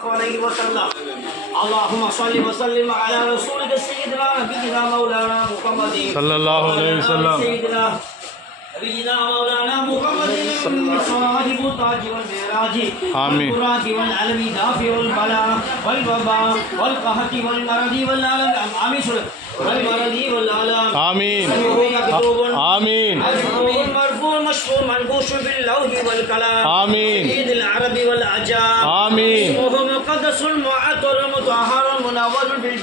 عليه وسلم. اللهم صل وسلم على رسولك سيدنا نبينا مولانا محمد. صلى الله عليه وسلم. سيدنا نبينا مولانا محمد صاحب التاج والمعراج. آمين. والبراق والعلم دافع البلاء والوباء والقهط والمرض والعالم آمين. والمرض والعالم آمين. آمين. مرفوع مرفوع مشفوع منقوش باللوح والكلام. آمين. سيد العرب والعجام آمين.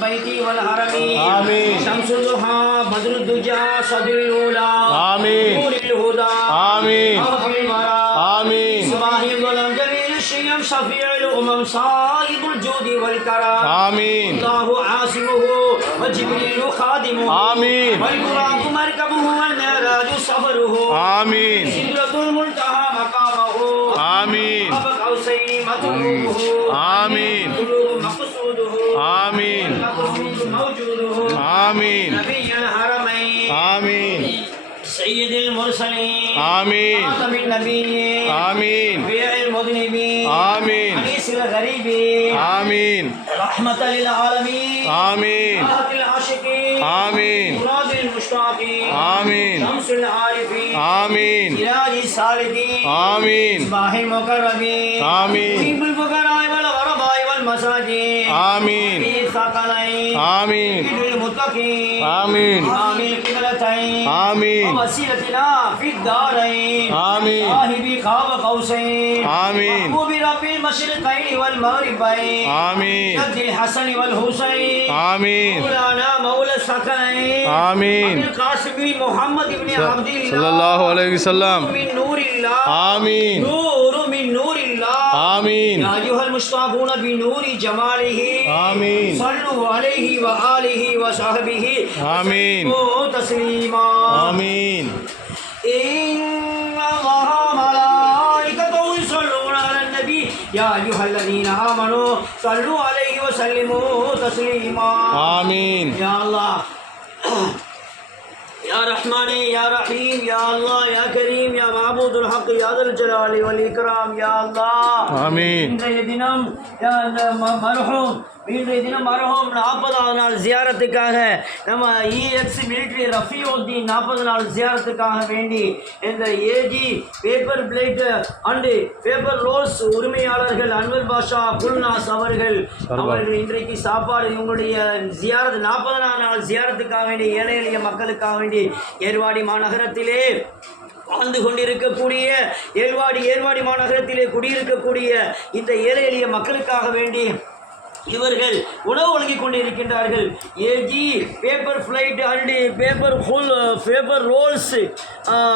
بالبيت والحرم آمين. شمس الضحى بدر الدجى صدر الأولى. آمين. نور الهدى. آمين. أرض الورى آمين. صباح الظلام جميل الشيم شفيع الأمم صاحب الجود والكرم. آمين. الله عاصمه وجبريل خادمه. آمين. والبراق مركبه والمعراج سفره آمين. سدرة المنتهى مقامه. آمين. قوسين مطلوبه آمين. قلوب مقصوده. آمين. آمين نبي الحرمين آمين سيد المرسلين آمين خاتم النبيين آمين بيع المذنبين آمين أنيس الغريبين آمين رحمة للعالمين آمين راحة العاشقين آمين مراد المشتاقين آمين شمس العارفين آمين سراج السالكين آمين مصباح المقربين آمين. طيب الفقراء والغرباء آمين في آمين المتقين. آمين إمام القبلتين آمين ووسيلتنا في الدارين. آمين صاحب قاب قوسين. آمين محبوب رب المشرقين والمغربين. آمين جد الحسن والحسين. آمين مولانا مولى الثقلين آمين القاسم محمد بن عبد الله. صلى الله عليه وسلم. من نور الله. آمين نور من نور الله. آمين يا أيها المصطفون بنور جماله آمین. صلوا علیہ وآلہ وصحبہ آمین. و تسلیما. آمین. ان اللہ ملائکتہ یصلون علی النبی یا ایھا الذین آمنوا صلوا علیہ وسلموا تسلیما آمین. یا اللہ يا رحمن يا رحيم يا الله يا كريم يا معبود الحق يا ذا الجلال والإكرام يا الله آمين இன்றைய தினம் யா, இந்த ம- மர்ஹூம் இன்றைய தினம் மர்ஹூம் நாற்பதாவது நாள் ஜியாரத்துக்காக நம்ம E இஎக்ஸ் மிலிட்ரி ரஃபியோத்தீன் நாற்பது நாள் ஜியாரத்துக்காக வேண்டி இந்த AG paper plate and paper rolls உரிமையாளர்கள் அன்வர் பாஷா குல்நாஸ் அவர்கள் அவர்கள் இன்றைக்கு சாப்பாடு இவங்களுடைய ஜியாரத் நாற்பதாம் நாள் ஜியாரத்துக்காக வேண்டி ஏழை எளிய மக்களுக்காக வேண்டி ஏர்வாடி மாநகரத்திலே வாழ்ந்து கொண்டிருக்கக்கூடிய ஏர்வாடி ஏர்வாடி மாநகரத்திலே குடியிருக்கக்கூடிய இந்த ஏழை எளிய மக்களுக்காக வேண்டி இவர்கள் உணவு வழங்கிக் கொண்டிருக்கின்றார்கள். AG paper plate and paper whole paper rolls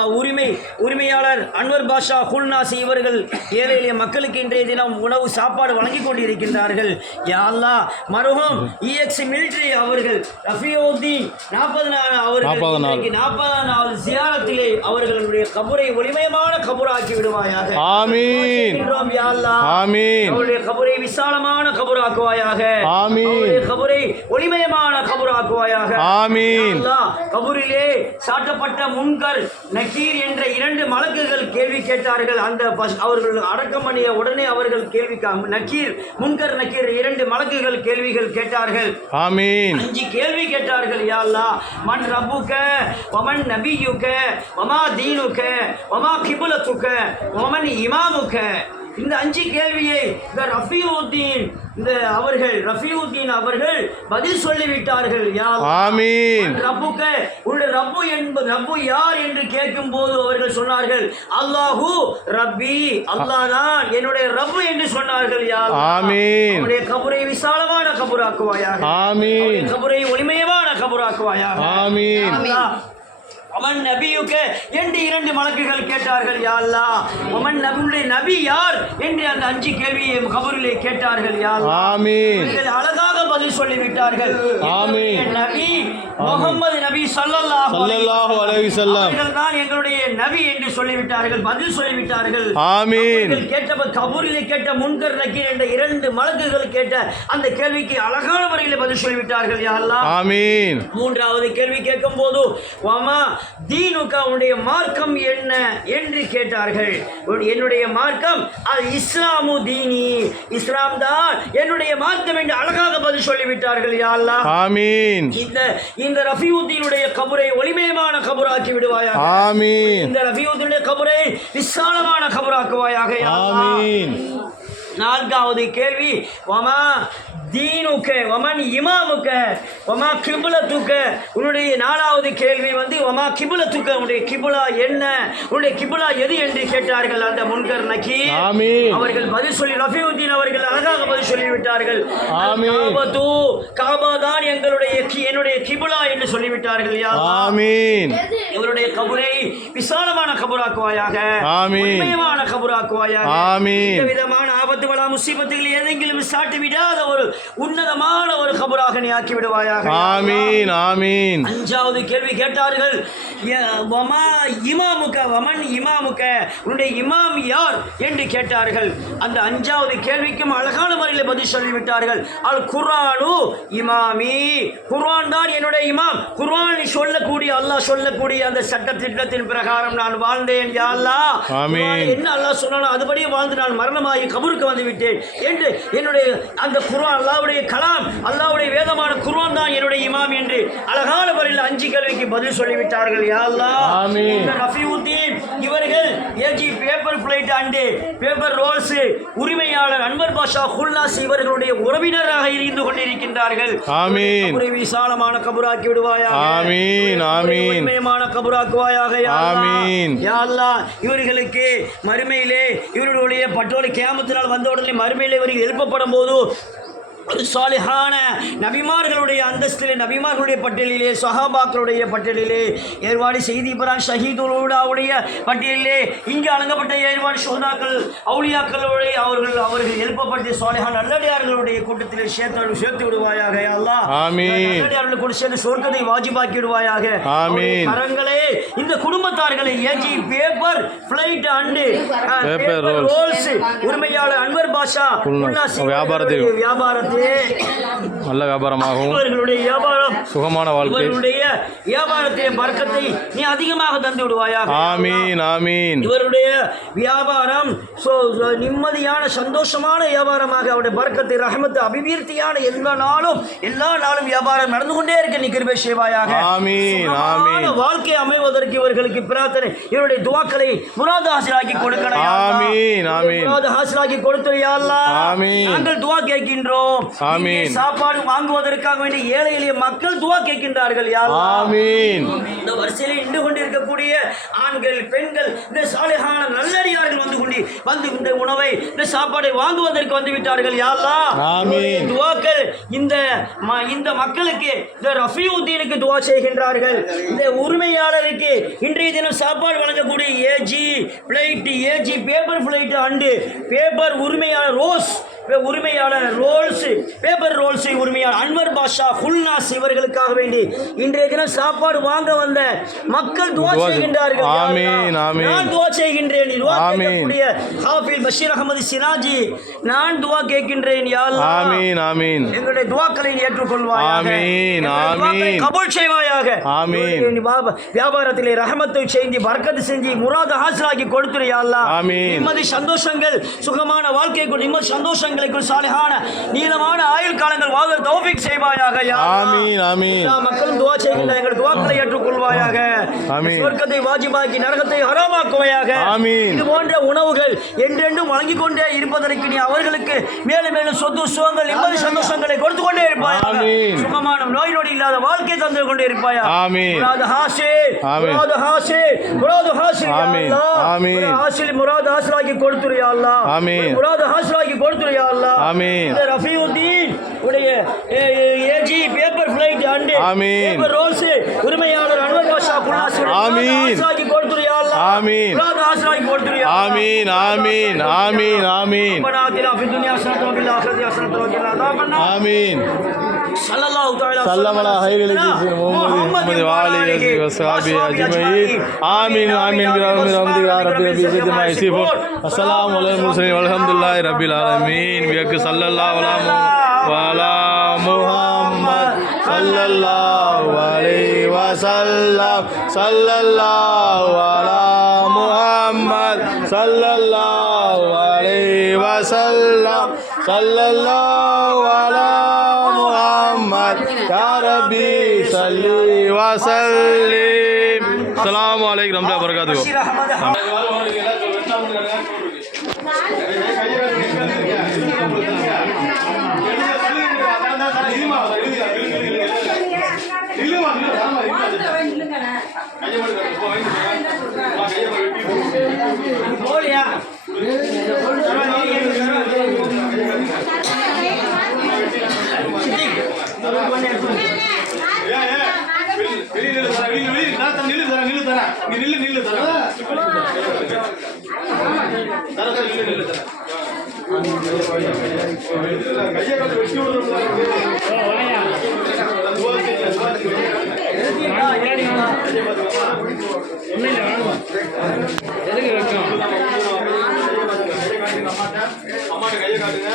உரிமை உரிமையாளர் அன்வர் பாஷா ஹுல்நாசி இவர்கள் ஏழை எளிய மக்களுக்கு இன்றைய தினம் உணவு சாப்பாடு வழங்கிக் கொண்டிருக்கின்றார்கள். யா அல்லாஹ் மருகம் இஎக்ஸ் மிலிட்ரி அவர்கள் ரஃபியோத்தீன் நாற்பது நாள் அவர்கள் 40 நாள். இன்றைக்கு நாற்பதாம் நாள் ஜியாரத்திலே அவர்களுடைய கபரை ஒளிமயமான கபராக்கி விடுவாயாக. ஆமீன். என்றோம் யா அல்லாஹ். ஆமீன். அவருடைய கபரை விசாலமான கபராக்குவாயாக ஆமீன். கபரை ஒளிமயமான கபராக்குவாயாக. ஆமீன். அல்லாஹ், கபூரிலே சாட்டப்பட்ட முன்கர் நக்கீர் என்ற இரண்டு மலக்குகள் கேள்வி கேட்டார்கள். அந்த அவர்கள் அடக்கம் பண்ணிய உடனே அவர்கள் கேள்வி நக்கீர் முன்கர் நக்கீர் இரண்டு மலக்குகள் கேள்விகள் கேட்டார்கள். ஆமீன். அஞ்சு கேள்வி கேட்டார்கள் யா அல்லாஹ் மன் ரப்புக வமன் நபியுக வமா தீனுக வமா கிபுலத்துக வமன் இமாமுக இந்த அஞ்சு கேள்வியை இந்த ரஃபியுத்தீன் இந்த அவர்கள் ரஃபியுத்தீன் அவர்கள் பதில் சொல்லிவிட்டார்கள். ஆமீன். மன் ரப்புக உன்னுடைய ரப்பு என்பது ரப்பு யார் என்று கேட்கும் போது அவர்கள் சொன்னார்கள் அல்லாஹு ரப்பி அல்லாஹ் தான் என்னுடைய ரப்பு என்று சொன்னார்கள் யா அல்லாஹ். ஆமீன். அவருடைய கபரை விசாலமான கபராக்குவாயாக. ஆமீன். கபரை ஒளிமயமான கபராக்குவாயாக. ஆமீன். அவன் நபியுக்கு என்று இரண்டு மலக்குகள் கேட்டார்கள் யா அல்லாஹ். அவன் நபியுடைய நபி யார்? என்று அந்த அஞ்சு கேள்வியை கபரிலே கேட்டார்கள் யா அல்லாஹ். ஆமீன். இவர்கள் அழகாக பதில் சொல்லிவிட்டார்கள். ஆமீன். நபி முகமது நபி ஸல்லல்லாஹு ஸல்லல்லாஹு அலைஹி வஸல்லம். அவர்கள் தான் எங்களுடைய நபி என்று சொல்லிவிட்டார்கள் பதில் சொல்லிவிட்டார்கள். ஆமீன். கேட்ட கபூரிலே கேட்ட முன்கர் நக்கீர் என்ற இரண்டு மலக்குகள் கேட்ட அந்த கேள்விக்கு அழகான முறையில் பதில் சொல்லிவிட்டார்கள் யா அல்லாஹ். ஆமீன். மூன்றாவது கேள்வி கேட்கும் போது வமா தீனுக்கா உன்னுடைய மார்க்கம் என்ன? என்று கேட்டார்கள். என்னுடைய மார்க்கம் அது இஸ்லாமு தீனி. இஸ்லாம் தான் என்னுடைய மார்க்கம் என்று அழகாக பதில் சொல்லிவிட்டார்கள் யா ஆமீன். இந்த இந்த ரஃபியுத்தீனுடைய கபரை ஒளிமயமான கபராக்கி விடுவாயாக. ஆமீன். இந்த ரஃபியுத்தீனுடைய கபரை விசாலமான கபராக்குவாயாக. ஆமீன். நான்காவது கேள்வி வமா தீனுக்க வமன் இமாமுக்க வமா கிபுலத்துக்க உன்னுடைய நாலாவது கேள்வி வந்து வமா கிபுலத்துக்க உன்னுடைய கிபுலா என்ன உன்னுடைய கிபுலா எது என்று கேட்டார்கள் அந்த முன்கர் நக்கி அவர்கள் பதில் சொல்லி ரஃபியுத்தீன் அவர்கள் அழகாக பதில் சொல்லிவிட்டார்கள். காபத்து காபா தான் எங்களுடைய என்னுடைய கிபுலா என்று சொல்லிவிட்டார்கள் யா. ஆமீன் இவருடைய கபுரை விசாலமான கபுராக்குவாயாக ஆமீன். கபுராக்குவாயாக ஆமீன். விதமான வளா முசீபத்துகள் எதெங்கிலும் சாட்டி விடாத ஒரு உன்னதமான ஒரு கபராக நீ ஆக்கி விடுவாயாக ஆமீன் ஆமீன். அஞ்சாவது கேள்வி கேட்டார்கள். வமா இமாமுக வமன் இமாமுக உன்னுடைய இமாம் யார் என்று கேட்டார்கள். அந்த அஞ்சாவது கேள்விக்கும் அழகான முறையில் பதில் சொல்லிவிட்டார்கள். அல் குர்ஆனு இமாமி. குர்ஆன் தான் என்னுடைய இமாம். குர்ஆன் சொல்லக்கூடிய அல்லாஹ் சொல்லக்கூடிய அந்த சட்ட திட்டத்தின் பிரகாரம் நான் வாழ்ந்தேன் யா அல்லாஹ். என்ன அல்லாஹ் சொன்னாலும் அதுபடியே வாழ்ந்து நான் மரணமாகி கபருக்கு வந்து விட்டேன் என்று என்னுடைய அந்த குர்ஆன் அல்லாஹ்வுடைய கலாம் அல்லாஹ்வுடைய வேதமான குர்ஆன் தான் என்னுடைய இமாம் என்று அழகான முறையில் அஞ்சு கேள்விக்கு பதில் சொல்லிவிட்டார்கள் யா அல்லாஹ் ஆமீன். இந்த ரஃபியுத்தீன் இவர்கள் AG plate and paper rolls உரிமையாளர் அன்வர் பாஷா ஹுல்லாஸ் இவர்களுடைய உறவினராக இருந்து கொண்டிருக்கின்றார்கள் ஆமீன். விசாலமான கபராக்கி விடுவாயாக ஆமீன், ஆமீன். உண்மையமான கபராக்குவாயாக. ஆமீன். யா அல்லாஹ் இவர்களுக்கு மறுமையிலே இவர்களுடைய பட்டோலை கேமத்தினால் வந்த உடனே மறுமையிலே இவர்கள் எழுப்பப்படும் போது சாலிஹான நபிமார்களுடைய அந்தஸ்திலே நபிமார்களுடைய பட்டியலிலே சஹாபாக்களுடைய பட்டியலிலே ஏர்வாடி செய்தி பரான் ஷஹீதுடைய பட்டியலிலே இங்கு அலங்கப்பட்ட ஏர்வாடி சோதாக்கள் அவுளியாக்களுடைய அவர்கள் அவர்கள் எழுப்பப்பட்டு சாலிஹான் நல்லடியார்களுடைய கூட்டத்திலே சேர்த்து சேர்த்து விடுவாயாக ஆமீன். நல்லடியார்களை கூட சேர்ந்து சொர்க்கத்தை வாஜிபாக்கி விடுவாயாக கரங்களே இந்த குடும்பத்தார்களை AG paper plate and. Rolls உரிமையாளர் அன்வர் பாஷா வியாபாரத்தில். வியாபாரத்திலே நல்ல வியாபாரமாகவும் இவர்களுடைய வியாபாரம் சுகமான வாழ்க்கை. இவர்களுடைய வியாபாரத்திலே பறக்கத்தை நீ அதிகமாக தந்து விடுவாயாக. ஆமீன் ஆமீன். இவருடைய வியாபாரம் நிம்மதியான சந்தோஷமான வியாபாரமாக அவருடைய பறக்கத்தை ரஹமத்து அபிவிருத்தியான எல்லா நாளும் எல்லா நாளும் வியாபாரம் நடந்து கொண்டே இருக்க நீ கிருபை செய்வாயாக. ஆமீன், ஆமீன். வாழ்க்கை அமைவதற்கு இவர்களுக்கு பிரார்த்தனை இவருடைய துவாக்களை முராது ஹாசிலாக்கி கொடுக்கணும். ஆமீன், ஆமீன். முராது ஹாசிலாக்கி கொடுத்து யா அல்லாஹ். ஆமீன். நாங்கள் துவா கேட்கின்றோம் ஆமீன். இங்கே சாப்பாடு வாங்குவதற்காக வேண்டிய ஏழை எளிய மக்கள் துவா கேட்கின்றார்கள் யா அல்லாஹ். ஆமீன் இந்த வரிசையில் நின்று கொண்டிருக்கக்கூடிய ஆண்கள் பெண்கள் இந்த சாலைகான நல்லடியார்கள் வந்து கொண்டு வந்து இந்த உணவை இந்த சாப்பாடை வாங்குவதற்கு வந்து விட்டார்கள் யாரா ஆமீன். துவாக்கள் இந்த இந்த மக்களுக்கு இந்த ரஃபியுத்தீனுக்கு துவா செய்கின்றார்கள் இந்த உரிமையாளருக்கு இன்றைய தினம் சாப்பாடு வழங்கக்கூடிய AG plate AG paper plate and paper உரிமையாளர் ரோஸ் உரிமையாளர் ரோல்ஸ் பேப்பர் ரோல்ஸ் உரிமையாளர் அன்வர் பாஷா ஹுல்னாஸ் இவர்களுக்காக வேண்டி இன்றைய தினம் சாப்பாடு வாங்க வந்த மக்கள் துவா துவா செய்- செய்கின்றார்கள் யா ஆமீன், அல்லாஹ். ஆமீன். நான் துவா செய்கின்றேன் துவா ஆமீன். கேட்கக்கூடிய ஹாஃபில் பஷீர் அகமது சிராஜி நான் துவா கேட்கின்றேன் யா அல்லாஹ். ஆமீன் ஆமீன் எங்களுடைய துவாக்களை ஏற்றுக்கொள்வாயாக ஆமீன், ஆமீன். கபூல் செய்வாயாக ஆமீன். வியாபாரத்திலே ரஹமத்தை செய்து பறக்கத்து செஞ்சு முராத ஹாசிலாக்கி கொடுத்துரு யா அல்லாஹ் ஆமீன். நிம்மதி சந்தோஷங்கள் சுகமான வாழ்க்கைக்கு நிம்மதி சந்தோஷங்களுக்கு சாலிஹான நீளமான ஆயுள் காலங்கள் வாழ்ந்த தௌஃபீக் செய்வாயாக யா அல்லாஹ். ஆமீன் ஆமீன் எல்லா மக்களும் துவா செய்கின்ற எங்கள் துவாக்களை ஏற்றுக்கொள்வாயாக ஆமீன். சொர்க்கத்தை வாஜிபாக்கி நரகத்தை ஹராமாக்குவாயாக ஆமீன். இது போன்ற உணவுகள் என்றென்றும் வழங்கிக் கொண்டே இருப்பதற்கு நீ அவர்களுக்கு மேலும் மேலும் சொத்து சுகங்கள் நிம்மதி சந்தோஷங்களை கொடுத்து கொண்டே இருப்பாயாக ஆமீன். சுகமான நோய் நொடி இல்லாத வாழ்க்கை தந்து கொண்டே இருப்பாயா ஆமீன். முராது ஹாசி. முராது ஹாசி முராது ஹாசி ஆமீன். ஆமீன். ஹாசில் முராது ஹாசிலாக்கி கொடுத்துரு யா அல்லாஹ் ஆமீன். முராது ஹாசிலாக்கி கொடுத்துரு யா அல்லாஹ் ஆமீன். இந்த ரஃபியுத்தீன் உடைய ஏஜி பேப்பர் ஃபிளைட் அண்டு ஆமீன். பேப்பர் ரோல்ஸ் உரிமையாளர் அன்வர் பாஷா குல்லாஸ் ஆமீன். ஆக்கி கொடுத்துரு யா அல்லாஹ் آمين. اولاد آسرائی கொடுத்துரு யா அல்லாஹ். آمين آمين آمين آمين ربنا آتنا في الدنيا حسنة وفي الآخرة حسنة وقنا عذاب النار آمين சல்லமலா ஹைரலிஜிசின் முகமது வாலி வசாபி அஜ்மயீன் முஹம்மத் வசல்லிம் அஸ்லாம் வலைக்கம் ரம்ஜா வரகாது Yeah, yeah. நில்லு தரேன் வெளியில வெளியில நான் தரேன் நில்லு தரேன் நில்லு தரேன் நில்லு தரேன் தர. நில்லு நில்லு தரேன் கையை கையை காட்டுங்க.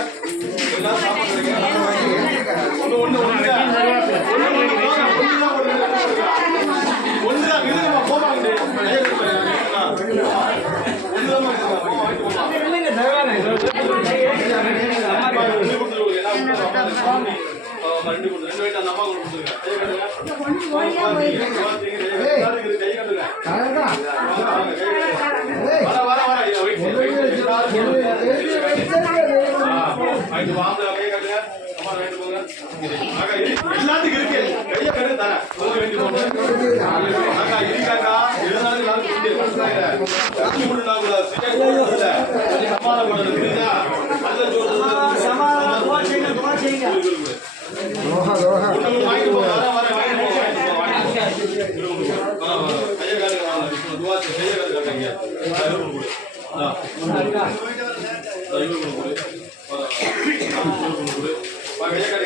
வா, வா. கைய வாங்க இப்போ துவா செய்ய, கைய காட்டு காட்டுங்க ஆ, கொடு. கைய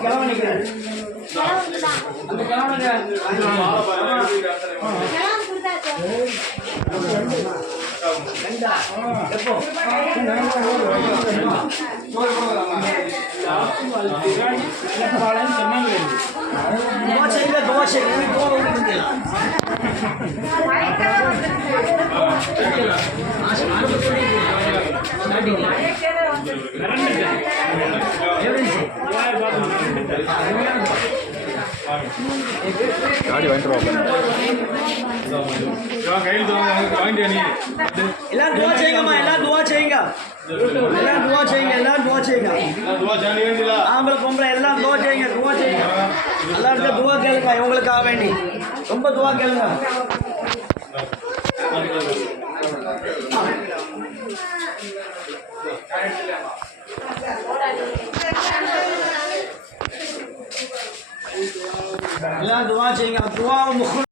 கிளம்ப நிக்கிறேன் அந்த கிளம்புங்க ரெண்டா எப்போ துவா செய்யுங்க துவா செய்யுங்க துவா உங்களுக்கு காடி வாங்கிட்டு வாங்க எல்லாம் துவா செய்யுங்கம்மா எல்லாம் துவா செய்யுங்க எல்லாம் துவா செய்யுங்க எல்லாம் துவா செய்யுங்க ஆம்பளை பொம்பளை எல்லாம் துவா செய்யுங்க துவா செய்யுங்க எல்லாருக்கும் துவா கேளுங்க இவங்களுக்காக வேண்டி ரொம்ப துவா கேளுங்க எல்லாம் துவா செய்யுங்க துவா முகம்